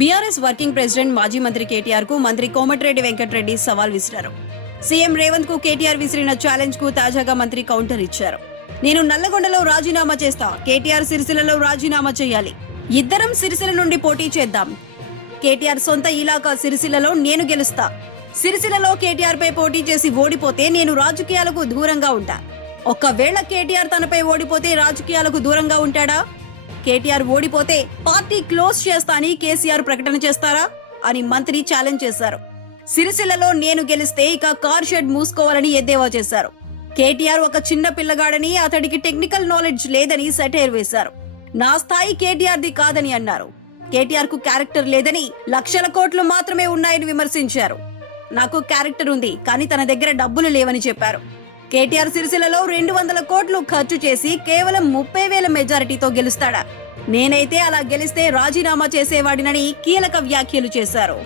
BRS working president మాజీ మంత్రి కేటీఆర్ కు మంత్రి కోమటిరెడ్డి వెంకటరెడ్డి సవాల్ విసిరారు. సీఎం రేవంత్ కు కేటీఆర్ విసిరిన ఛాలెంజ్ కు తాజాగా మంత్రి కౌంటర్ ఇచ్చారు. నేను నల్లగొండలో రాజీనామా చేస్తా, కేటీఆర్ సిరిసిల్లలో రాజీనామా చేయాలి, ఇద్దరం సిరిసిల్ల నుండి పోటీ చేద్దాం. కేటీఆర్ సొంత ఇలాకా సిరిసిల్లలో నేను గెలుస్తా. సిరిసిల్లలో కేటీఆర్ పై పోటీ చేసి ఓడిపోతే నేను రాజకీయాలకు దూరంగా ఉంటా. ఒక్కవేళ కేటీఆర్ తనపై ఓడిపోతే రాజకీయాలకు దూరంగా ఉంటాడా? కేటీఆర్ ఓడిపోతే పార్టీ క్లోజ్ చేస్తా అని కేసీఆర్ ప్రకటన చేస్తారా అని మంత్రి ఛాలెంజ్ చేశారు. సిరిసిల్లలో నేను గెలిస్తే ఇక కార్ షెడ్ మూసుకోవాలని ఎద్దేవా చేశారు. కేటీఆర్ ఒక చిన్న పిల్లగాడని, అతడికి టెక్నికల్ నాలెడ్జ్ లేదని సెటైర్ వేశారు. నా స్థాయి కేటీఆర్ది కాదని అన్నారు. కేటీఆర్ కు క్యారెక్టర్ లేదని, లక్షల కోట్లు మాత్రమే ఉన్నాయని విమర్శించారు. నాకు క్యారెక్టర్ ఉంది, కానీ తన దగ్గర డబ్బులు లేవని చెప్పారు. కేటీఆర్ సిరిసిల్లలో 200 కోట్లు ఖర్చు చేసి కేవలం 30,000 మెజారిటీతో గెలుస్తాడా? నేనైతే అలా గెలిస్తే రాజీనామా చేసేవాడినని కీలక వ్యాఖ్యలు చేశారు.